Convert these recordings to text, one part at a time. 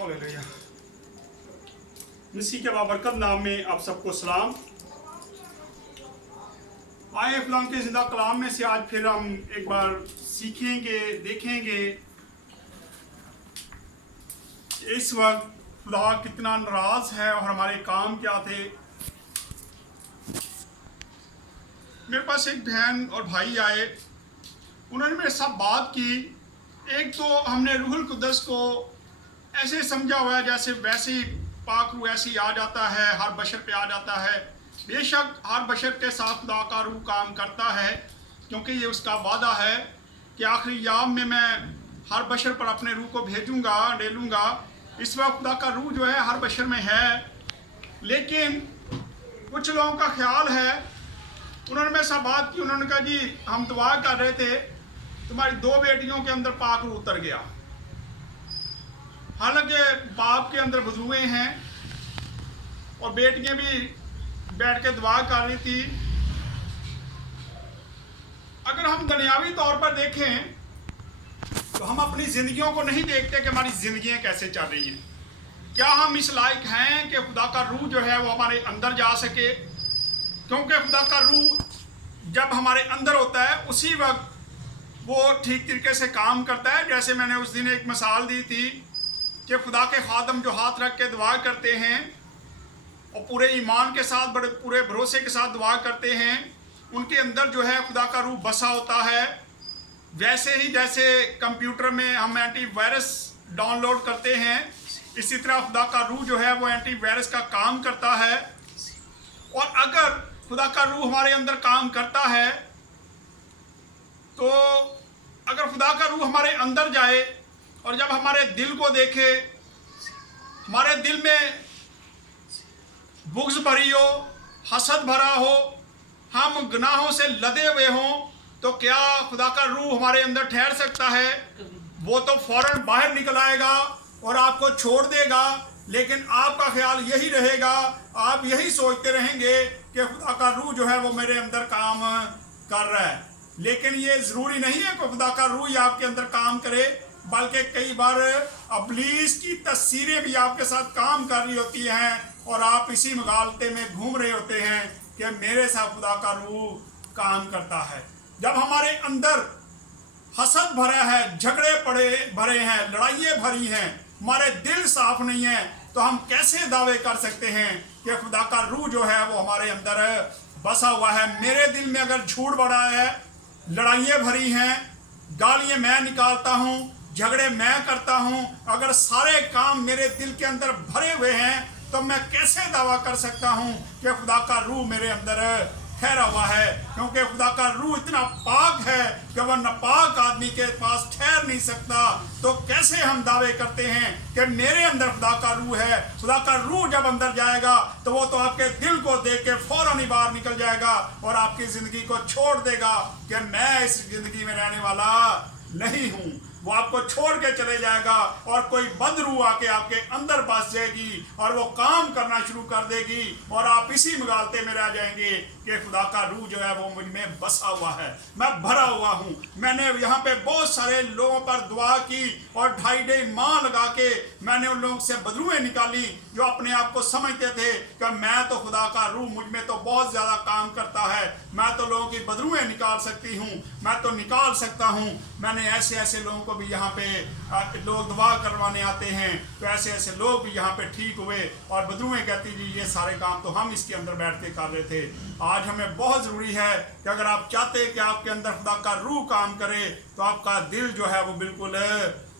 Hallelujah. मसीह के बाबरकत नाम में आप सबको सलाम। आए खुदा के जिंदा कलाम में से आज फिर हम एक बार सीखेंगे, देखेंगे इस वक्त खुदा कितना नाराज है और हमारे काम क्या थे। मेरे पास एक बहन और भाई आए, उन्होंने मेरे साथ बात की। एक तो हमने रूहुल कुद्दस को ऐसे समझा हुआ है जैसे वैसे ही पाक रूह ऐसे ही आ जाता है, हर बशर पे आ जाता है। बेशक हर बशर के साथ खुदा का रूह काम करता है, क्योंकि ये उसका वादा है कि आखिरी याम में मैं हर बशर पर अपने रूह को भेजूंगा, डालूंगा। इस वक्त खुदा का रूह जो है हर बशर में है, लेकिन कुछ लोगों का ख्याल है, उन्होंने मेरे साथ बात की। उन्होंने कहा जी हम दुआ कर रहे थे, तुम्हारी 2 बेटियों के अंदर पाक रूह उतर गया। हालांकि बाप के अंदर वज़ूए हैं और बेटियां भी बैठ के दुआ कर रही थी। अगर हम दुनियावी तौर पर देखें तो हम अपनी जिंदगियों को नहीं देखते कि हमारी जिंदगियां कैसे चल रही हैं। क्या हम इस लायक हैं कि खुदा का रूह जो है वो हमारे अंदर जा सके? क्योंकि खुदा का रूह जब हमारे अंदर होता है उसी वक्त वो ठीक तरीके से काम करता है। जैसे मैंने उस दिन एक मिसाल दी थी कि खुदा के खादम जो हाथ रख के दुआ करते हैं और पूरे ईमान के साथ, बड़े पूरे भरोसे के साथ दुआ करते हैं, उनके अंदर जो है खुदा का रूह बसा होता है। वैसे ही जैसे कंप्यूटर में हम एंटीवायरस डाउनलोड करते हैं, इसी तरह खुदा का रूह जो है वो एंटीवायरस का काम करता है। और अगर खुदा का रूह हमारे अंदर काम करता है तो अगर खुदा का रूह हमारे अंदर जाए और जब हमारे दिल को देखे, हमारे दिल में बुग़्ज़ भरी हो, हसद भरा हो, हम गुनाहों से लदे हुए हों, तो क्या खुदा का रूह हमारे अंदर ठहर सकता है? वो तो फौरन बाहर निकल आएगा और आपको छोड़ देगा। लेकिन आपका ख्याल यही रहेगा, आप यही सोचते रहेंगे कि खुदा का रूह जो है वो मेरे अंदर काम कर रहा है। लेकिन ये ज़रूरी नहीं है कि खुदा का रूह ही आपके अंदर काम करे, बल्कि कई बार इब्लीस की तस्वीरें भी आपके साथ काम कर रही होती हैं और आप इसी मुगालते में घूम रहे होते हैं कि मेरे साथ खुदा का रूह काम करता है। जब हमारे अंदर हसद भरा है, झगड़े भरे हैं, लड़ाइयाँ भरी हैं, हमारे दिल साफ नहीं है, तो हम कैसे दावे कर सकते हैं कि खुदा का रूह जो है वो हमारे अंदर बसा हुआ है? मेरे दिल में अगर झूठ भरा है, लड़ाइयाँ भरी हैं, गालियाँ मैं निकालता हूँ, झगड़े मैं करता हूँ, अगर सारे काम मेरे दिल के अंदर भरे हुए हैं, तो मैं कैसे दावा कर सकता हूँ कि खुदा का रूह मेरे अंदर ठहरा हुआ है? क्योंकि खुदा का रूह इतना पाक है कि वह नापाक आदमी के पास ठहर नहीं सकता। तो कैसे हम दावे करते हैं कि मेरे अंदर खुदा का रूह है? खुदा का रूह जब अंदर जाएगा तो वो तो आपके दिल को देख के फौरन ही बाहर निकल जाएगा और आपकी जिंदगी को छोड़ देगा कि मैं इस जिंदगी में रहने वाला नहीं हूँ। वो आपको छोड़ के चले जाएगा और कोई बदरूह आके आपके अंदर बस जाएगी और वो काम करना शुरू कर देगी और आप इसी मुगालते में रह जाएंगे कि खुदा का रूह जो है वो मुझ में बसा हुआ है, मैं भरा हुआ हूँ। मैंने यहाँ पे बहुत सारे लोगों पर दुआ की और 2.5 माह लगा के मैंने उन लोगों से बदरूहें निकाली जो अपने आप को समझते थे कि मैं तो खुदा का रूह मुझ में तो बहुत ज़्यादा काम करता है, मैं तो लोगों की बदरूहें निकाल सकती हूँ, मैं तो निकाल सकता हूँ। मैंने ऐसे ऐसे लोगों को भी यहाँ पे लोग दुआ करवाने आते हैं, तो ऐसे ऐसे लोग भी यहाँ पे ठीक हुए और बदरूहें कहती जी ये सारे काम तो हम इसके अंदर बैठ के कर रहे थे। आज हमें बहुत ज़रूरी है कि अगर आप चाहते हैं कि आपके अंदर खुदा का रूह काम करे, तो आपका दिल जो है वो बिल्कुल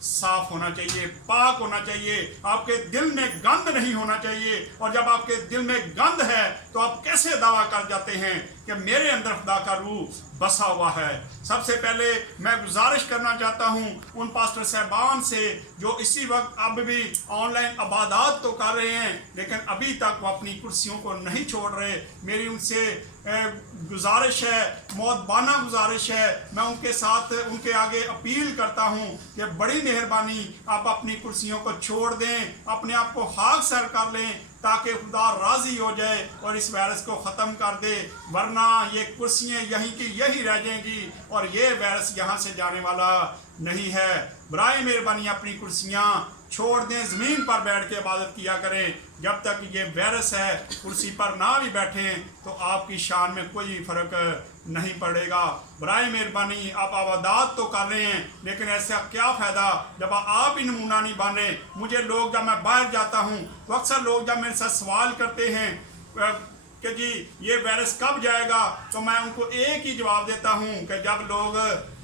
साफ होना चाहिए, पाक होना चाहिए, आपके दिल में गंद नहीं होना चाहिए। और जब आपके दिल में गंद है तो आप कैसे दावा कर जाते हैं कि मेरे अंदर खुदा का रूह बसा हुआ है? सबसे पहले मैं गुजारिश करना चाहता हूं उन पास्टर साहबान से जो इसी वक्त अब भी ऑनलाइन इबादत तो कर रहे हैं, लेकिन अभी तक वो अपनी कुर्सियों को नहीं छोड़ रहे। मेरी उनसे गुजारिश है, मौतबाना गुजारिश है, मैं उनके साथ उनके आगे अपील करता हूं कि बड़ी मेहरबानी आप अपनी कुर्सियों को छोड़ दें, अपने आप को खाक सर कर लें, ताकि खुदा राजी हो जाए और इस वायरस को ख़त्म कर दे। वरना ये कुर्सियाँ यहीं की यही रह जाएंगी और ये वायरस यहाँ से जाने वाला नहीं है। बराए मेहरबानी अपनी कुर्सियाँ छोड़ दें, ज़मीन पर बैठ के इबादत किया करें। जब तक ये वायरस है कुर्सी पर ना भी बैठें तो आपकी शान में कोई फ़र्क नहीं पड़ेगा। बराए मेहरबानी आप आबादात तो कर रहे हैं, लेकिन ऐसा क्या फ़ायदा जब आप ही नमूना नहीं बन रहे। मुझे लोग, जब मैं बाहर जाता हूँ तो अक्सर लोग जब मेरे साथ सवाल करते हैं कि जी ये वायरस कब जाएगा, तो मैं उनको एक ही जवाब देता हूँ कि जब लोग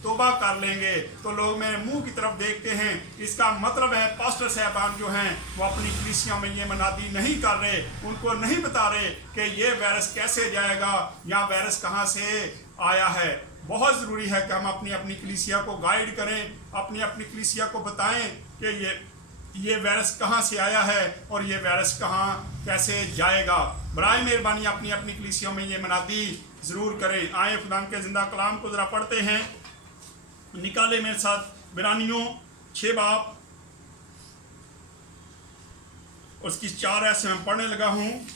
तौबा कर लेंगे। तो लोग मेरे मुंह की तरफ देखते हैं। इसका मतलब है पास्टर साहबान जो हैं वो अपनी कलीसिया में ये मनादी नहीं कर रहे, उनको नहीं बता रहे कि ये वायरस कैसे जाएगा या वायरस कहाँ से आया है। बहुत ज़रूरी है कि हम अपनी अपनी कलीसिया को गाइड करें, अपनी अपनी कलीसिया को बताएं कि ये वायरस कहाँ से आया है और ये वायरस कहाँ कैसे जाएगा। बराए मेहरबानी अपनी अपनी कलीसियों में ये मनादी ज़रूर करें। आए खुदा के ज़िंदा कलाम को ज़रा पढ़ते हैं। निकाले मेरे साथ इब्रानियों 6 बाब और उसकी 4 ऐसे मैं पढ़ने लगा हूँ।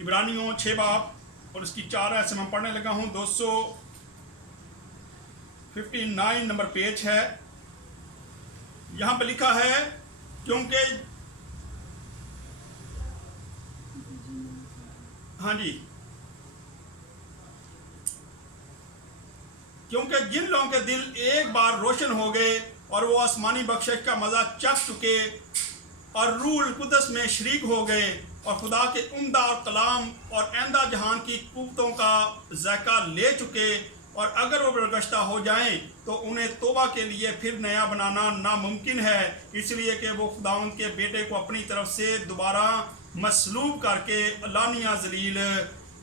इब्रानियों 6 बाब और उसकी 4 ऐसे मैं पढ़ने लगा हूँ। 259 नंबर पेज है। यहाँ पे लिखा है क्योंकि हाँ जी, क्योंकि जिन लोगों के दिल एक बार रोशन हो गए और वो आसमानी बख्शिश का मज़ा चख चुके और रूह कुदस में शरीक हो गए और खुदा के उम्दा और कलाम और आइंदा जहान की कुव्वतों का जायका ले चुके, और अगर वो बरगश्ता हो जाएं तो उन्हें तौबा के लिए फिर नया बनाना नामुमकिन है, इसलिए कि वो खुदावंद के बेटे को अपनी तरफ से दोबारा मसलूब करके अलानिया जलील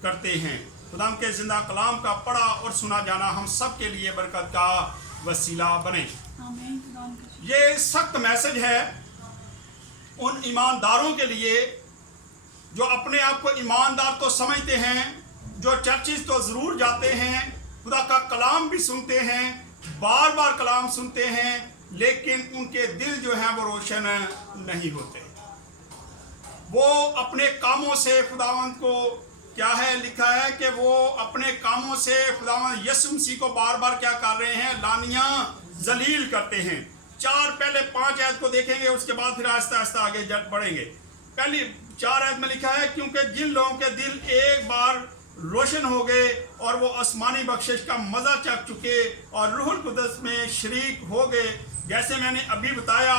करते हैं। खुदा के ज़िंदा कलाम का पढ़ा और सुना जाना हम सब के लिए बरकत का वसीला बने। ये सख्त मैसेज है उन ईमानदारों के लिए जो अपने आप को ईमानदार तो समझते हैं, जो चर्चिस तो ज़रूर जाते हैं, खुदा का कलाम भी सुनते हैं, बार बार कलाम सुनते हैं, लेकिन उनके दिल जो हैं वो रोशन नहीं होते। वो अपने कामों से खुदावंद को क्या है लिखा है कि वो अपने कामों से खुदावंद यीशु मसीह को बार बार क्या कर रहे हैं, लानिया जलील करते हैं। 4 पहले 5 आयत को देखेंगे, उसके बाद फिर आहिस्ता आहिस्ता आगे बढ़ेंगे। पहली 4 आयत में लिखा है क्योंकि जिन लोगों के दिल एक बार रोशन हो गए और वो आसमानी बख्शिश का मज़ा चख चुके और रूहुल कुदस में शरीक हो गए। जैसे मैंने अभी बताया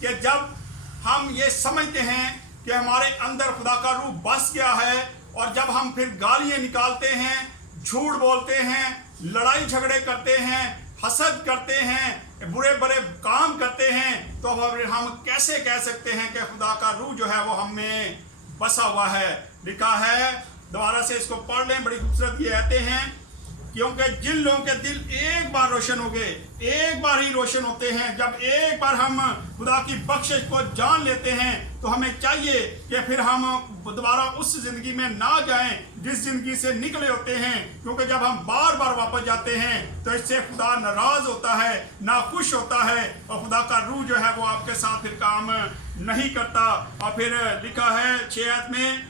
कि जब हम ये समझते हैं कि हमारे अंदर खुदा का रूह बस गया है और जब हम फिर गालियाँ निकालते हैं, झूठ बोलते हैं, लड़ाई झगड़े करते हैं, हसद करते हैं, बुरे बुरे काम करते हैं, तो हम कैसे कह सकते हैं कि खुदा का रूह जो है वो हम में बसा हुआ है। लिखा है, दोबारा से इसको पढ़ लें, बड़ी खूबसूरत ये आते हैं क्योंकि जिन लोगों के दिल एक बार रोशन हो गए, एक बार ही रोशन होते हैं। जब एक बार हम खुदा की बख्शिश को जान लेते हैं तो हमें चाहिए कि फिर हम दोबारा उस ज़िंदगी में ना जाएं जिस ज़िंदगी से निकले होते हैं, क्योंकि जब हम बार बार वापस जाते हैं तो इससे खुदा नाराज़ होता है, नाखुश होता है और खुदा का रूह जो है वो आपके साथ फिर काम नहीं करता। और फिर लिखा है 6 आयत में,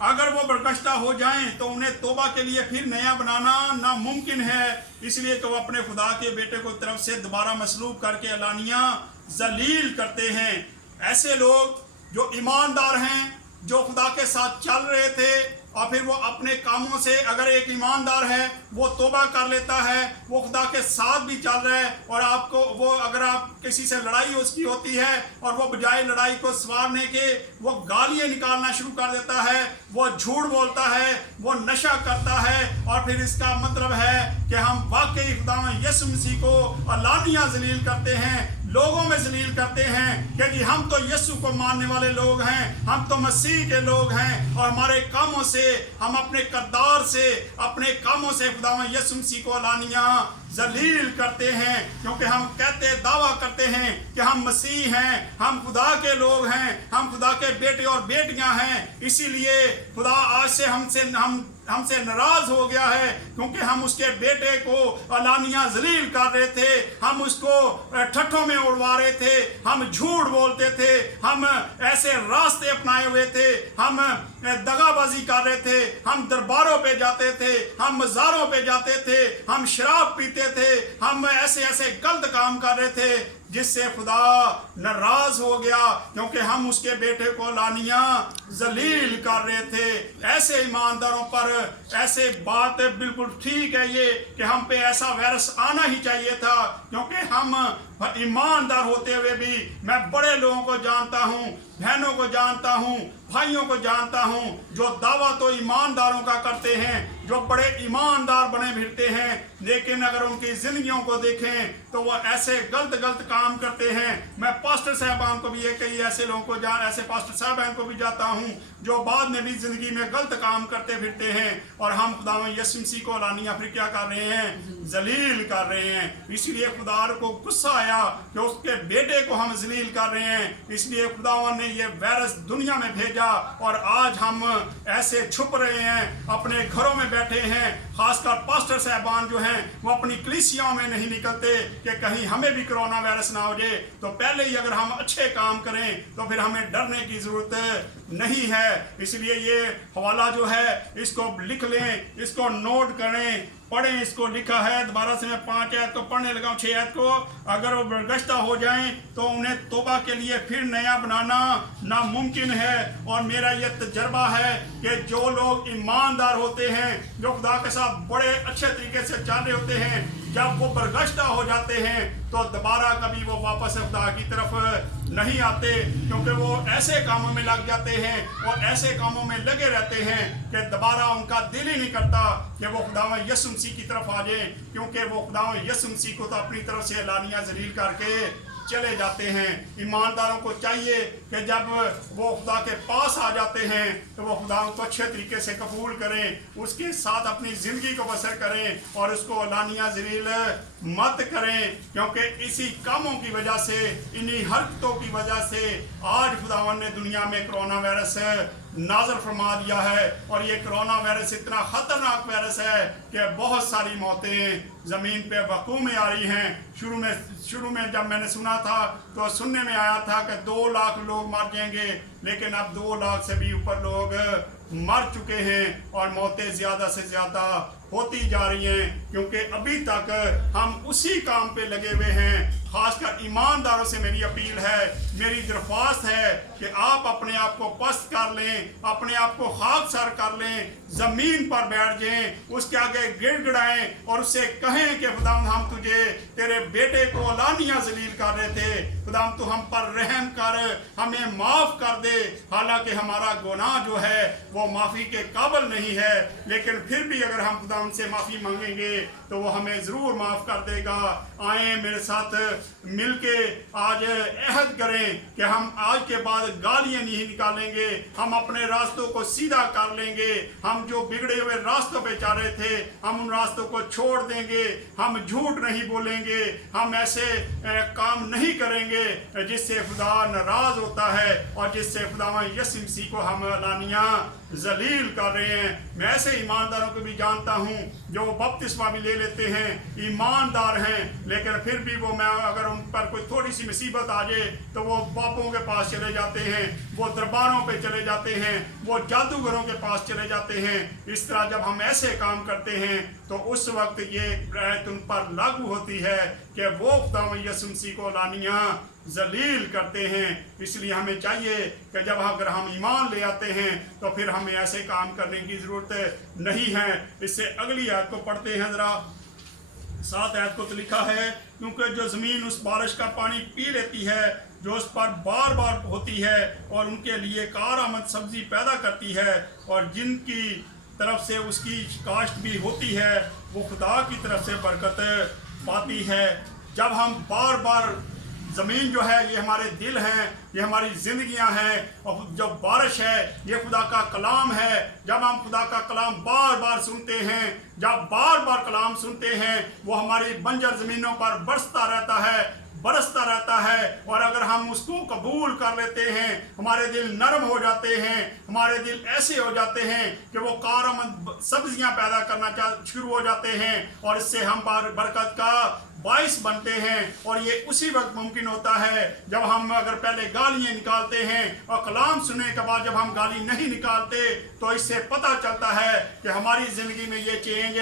अगर वो बरगश्ता हो जाएं तो उन्हें तौबा के लिए फिर नया बनाना नामुमकिन है, इसलिए कि वो अपने खुदा के बेटे को तरफ से दोबारा मसलूब करके अलानिया जलील करते हैं। ऐसे लोग जो ईमानदार हैं, जो खुदा के साथ चल रहे थे और फिर वो अपने कामों से, अगर एक ईमानदार है वो तौबा कर लेता है, वो खुदा के साथ भी चल रहा है और आपको वो, अगर आप किसी से लड़ाई उसकी होती है और वो बजाय लड़ाई को संवारने के वो गालियाँ निकालना शुरू कर देता है, वो झूठ बोलता है, वो नशा करता है, और फिर इसका मतलब है कि हम वाकई खुदा यीशु मसीह को अलानिया जलील करते हैं, लोगों में जलील करते हैं कि जी हम तो यीशु को मानने वाले लोग हैं, हम तो मसीह के लोग हैं, और हमारे कामों से, हम अपने किरदार से, अपने कामों से खुदा यीशु मसीह को अलानिया जलील करते हैं, क्योंकि हम कहते, दावा करते हैं कि हम मसीह हैं, हम खुदा के लोग हैं, हम खुदा के बेटे और बेटियां हैं। इसीलिए खुदा आज से हमसे नाराज हो गया है, क्योंकि हम उसके बेटे को अलानिया जलील कर रहे थे, हम उसको ठट्ठों में उड़वा रहे थे, हम झूठ बोलते थे, हम ऐसे रास्ते अपनाए हुए थे, हम दगाबाजी कर रहे थे, हम दरबारों पे जाते थे, हम मज़ारों पे जाते थे, हम शराब पीते थे, हम ऐसे ऐसे गलत काम कर रहे थे। जिससे खुदा नाराज हो गया, क्योंकि हम उसके बेटे को लानिया जलील कर रहे थे। ऐसे ईमानदारों पर ऐसे बात बिल्कुल ठीक है ये कि हम पे ऐसा वायरस आना ही चाहिए था, क्योंकि हम ईमानदार होते हुए भी मैं बड़े लोगों को जानता हूँ, बहनों को जानता हूँ, भाइयों को जानता हूँ जो दावा तो ईमानदारों का करते हैं, जो बड़े ईमानदार बने फिरते हैं, लेकिन अगर उनकी जिंदगियों को देखें तो वो ऐसे गलत काम करते हैं। मैं पास्टर साहबान को भी कई ऐसे लोगों को ऐसे पास्टर साहबान को भी जाता हूँ जो बाद में भी जिंदगी में गलत काम करते फिरते हैं, और हम खुदावन यीशु मसीह को लानिया फिर क्या कर रहे हैं, जलील कर रहे हैं। इसलिए खुदा को गुस्सा आया कि उसके बेटे को हम जलील कर रहे हैं, इसलिए खुदावन ने ये वायरस दुनिया में भेजा, और आज हम ऐसे छुप रहे हैं, अपने घरों में बैठे हैं। खासकर पास्टर साहबान जो हैं वो अपनी कलीसियाओं में नहीं निकलते कि कहीं हमें भी कोरोना वायरस ना हो जाए। तो पहले ही अगर हम अच्छे काम करें तो फिर हमें डरने की जरूरत नहीं है। इसलिए ये हवाला जो है इसको लिख लें, इसको नोट करें, पढ़ें। इसको लिखा है, दोबारा से मैं 5 आयत को पढ़ने लगा हूँ, 6 आयत को। अगर वो बरगश्ता हो जाएं तो उन्हें तौबा के लिए फिर नया बनाना नामुमकिन है। और मेरा ये तजर्बा है कि जो लोग ईमानदार होते हैं, जो खुदा के साथ बड़े अच्छे तरीके से चल रहे होते हैं, जब वो बरगश्ता हो जाते हैं तो दोबारा कभी वो वापस खुदा की तरफ नहीं आते, क्योंकि वो ऐसे कामों में लग जाते हैं और ऐसे कामों में लगे रहते हैं कि दोबारा उनका दिल ही नहीं करता कि वो खुदावन यीशु मसीह की तरफ आ जाए, क्योंकि वो खुदावन यीशु मसीह को तो अपनी तरफ से लानिया जलील करके चले जाते हैं। ईमानदारों को चाहिए कि जब वो खुदा के पास आ जाते हैं तो वो खुदा को अच्छे तरीके से कबूल करें, उसके साथ अपनी ज़िंदगी को बसर करें और उसको लानिया जलील मत करें, क्योंकि इसी कामों की वजह से, इन्हीं हरकतों की वजह से आज खुदावन ने दुनिया में कोरोना वायरस नाज़र फरमा दिया है। और ये कोरोना वायरस इतना ख़तरनाक वायरस है कि बहुत सारी मौतें ज़मीन पे वक़ू में आ रही हैं। शुरू में जब मैंने सुना था तो सुनने में आया था कि 2 लाख लोग मर जाएंगे, लेकिन अब 2 लाख से भी ऊपर लोग मर चुके हैं और मौतें ज़्यादा से ज़्यादा होती जा रही हैं, क्योंकि अभी तक हम उसी काम पे लगे हुए हैं। खासकर ईमानदारों से मेरी अपील है, मेरी दरख्वास्त है कि आप अपने आप को पस्त कर लें, अपने आप को खाक सर कर लें, ज़मीन पर बैठ जाएं, उसके आगे गिड़गिड़ाएं और उससे कहें कि खुदाम हम तुझे, तेरे बेटे को लानिया जलील कर रहे थे, खुदाम तू हम पर रहम कर, हमें माफ़ कर दे। हालांकि हमारा गुनाह जो है वो माफ़ी के काबिल नहीं है, लेकिन फिर भी अगर हम खुदाम से माफ़ी मांगेंगे तो वो हमें ज़रूर माफ़ कर देगा। आए मेरे साथ मिलके आज अहद करें कि हम आज के बाद गालियां नहीं निकालेंगे, हम अपने रास्तों को सीधा कर लेंगे, हम जो बिगड़े हुए रास्तों पे जा रहे थे हम उन रास्तों को छोड़ देंगे, हम झूठ नहीं बोलेंगे, हम ऐसे काम नहीं करेंगे जिससे खुदा नाराज होता है और जिससे खुदा यीशु मसीह को हम लानिया जलील कर रहे हैं। मैं ऐसे ईमानदारों को भी जानता हूँ जो बपतिस्मा भी ले लेते हैं, ईमानदार हैं, लेकिन फिर भी वो, मैं अगर उन पर कोई थोड़ी सी मुसीबत आ जाए तो वो बापों के पास चले जाते हैं, वो दरबारों पे चले जाते हैं, वो जादूगरों के पास चले जाते हैं। इस तरह जब हम ऐसे काम करते हैं तो उस वक्त ये आयत उन पर लागू होती है कि वो खुदा यीशु मसीह को लानिया जलील करते हैं। इसलिए हमें चाहिए कि जब अगर हम ईमान ले आते हैं तो फिर हमें ऐसे काम करने की ज़रूरत नहीं है। इससे अगली आयत को पढ़ते हैं ज़रा, 7 आयत को तो लिखा है, क्योंकि जो ज़मीन उस बारिश का पानी पी लेती है जो उस पर बार बार होती है और उनके लिए कारआमद सब्जी पैदा करती है और जिनकी तरफ से उसकी काश्त भी होती है वो खुदा की तरफ से बरकत पाती है। जब हम बार बार, ज़मीन जो है ये हमारे दिल हैं, ये हमारी ज़िंदगियां हैं, और जब बारिश है ये खुदा का कलाम है। जब हम खुदा का कलाम बार बार सुनते हैं, जब बार बार कलाम सुनते हैं, वो हमारी बंजर ज़मीनों पर बरसता रहता है और अगर हम उसको कबूल कर लेते हैं हमारे दिल नरम हो जाते हैं, हमारे दिल ऐसे हो जाते हैं कि वो कारआमद सब्जियां पैदा करना शुरू हो जाते हैं और इससे हम बरकत का बाइस बनते हैं। और ये उसी वक्त मुमकिन होता है जब हम अगर पहले गालियाँ निकालते हैं और कलाम सुनने के बाद जब हम गाली नहीं निकालते, तो इससे पता चलता है कि हमारी ज़िंदगी में ये चेंज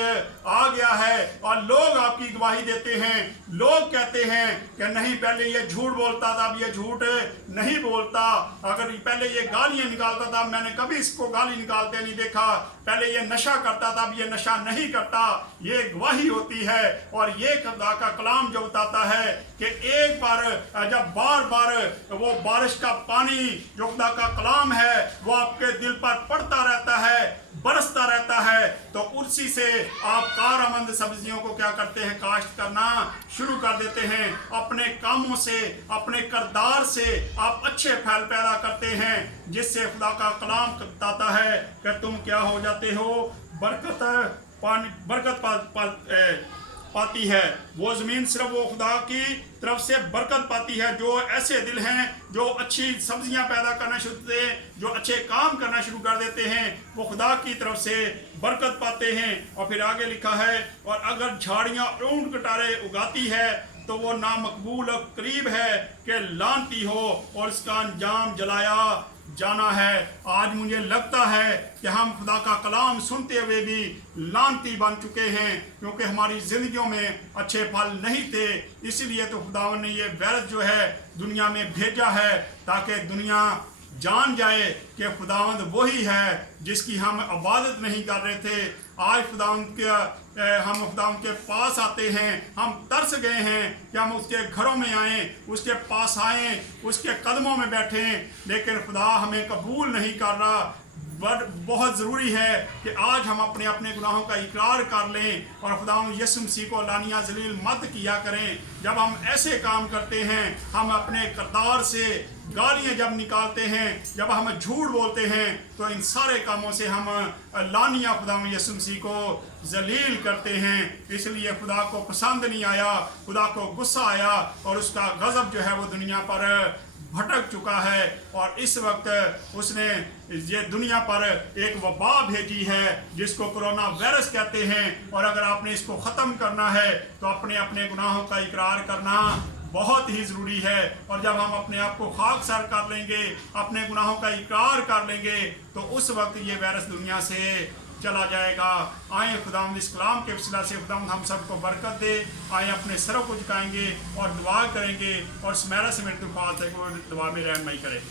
आ गया है। और लोग आपकी गवाही देते हैं, लोग कहते हैं कि नहीं पहले ये झूठ बोलता था, अब ये झूठ नहीं बोलता, अगर पहले ये गालियाँ निकालता था मैंने कभी इसको गाली निकालते नहीं देखा, पहले ये नशा करता था अब ये नशा नहीं करता। ये गवाही होती है। और ये खुदा का कलाम जो बताता है कि एक बार जब बार बार वो बारिश का पानी जो खुदा का कलाम है वो आपके दिल पर पड़ता रहता है, बरसता रहता है, तो उसी से आप कारमंद सब्जियों को क्या करते हैं, काश्त करना शुरू कर देते हैं। अपने कामों से, अपने किरदार से आप अच्छे फल पैदा करते हैं, जिससे खुदा का कलाम बताता है कि तुम क्या हो जाते हो, बरकत पाती है। वो ज़मीन सिर्फ वो खुदा की तरफ से बरकत पाती है। जो ऐसे दिल हैं जो अच्छी सब्जियां पैदा करना शुरू करते हैं, जो अच्छे काम करना शुरू कर देते हैं, वो खुदा की तरफ से बरकत पाते हैं। और फिर आगे लिखा है, और अगर झाड़ियां ऊंट कटारे उगाती है तो वो नामकबूल और करीब है कि लानती हो और इसका अंजाम जलाया जाना है। आज मुझे लगता है कि हम खुदा का कलाम सुनते हुए भी लानती बन चुके हैं, क्योंकि हमारी ज़िंदगियों में अच्छे फल नहीं थे। इसलिए तो खुदावन ने ये वायरस जो है दुनिया में भेजा है, ताकि दुनिया जान जाए कि खुदावंद वही है जिसकी हम इबादत नहीं कर रहे थे। आज हम खुदावंद के पास आते हैं, हम तरस गए हैं कि हम उसके घरों में आएँ, उसके पास आएँ, उसके कदमों में बैठें, लेकिन खुदा हमें कबूल नहीं कर रहा। बहुत ज़रूरी है कि आज हम अपने अपने गुनाहों का इकरार कर लें और खुदावंद यीशु मसीह को लानिया जलील मत किया करें। जब हम ऐसे काम करते हैं, हम अपने किरदार से गालियाँ जब निकालते हैं, जब हम झूठ बोलते हैं, तो इन सारे कामों से हम लानिया खुदावंद यीशु मसीह को जलील करते हैं। इसलिए खुदा को पसंद नहीं आया, खुदा को गुस्सा आया और उसका गज़ब जो है वो दुनिया पर भटक चुका है। और इस वक्त उसने ये दुनिया पर एक वबा भेजी है जिसको कोरोना वायरस कहते हैं। और अगर आपने इसको ख़त्म करना है तो अपने अपने गुनाहों का इकरार करना बहुत ही ज़रूरी है। और जब हम अपने आप को खाकसार कर लेंगे, अपने गुनाहों का इकरार कर लेंगे, तो उस वक्त ये वायरस दुनिया से चला जाएगा। आए खुदावंद इस कलाम के वसीला से खुदावंद हम सबको बरकत दे। आए अपने सरों को झुकाएंगे और दुआ करेंगे और सुमेरा से मेरी दुआ से दुआ में रहनुमाई करे।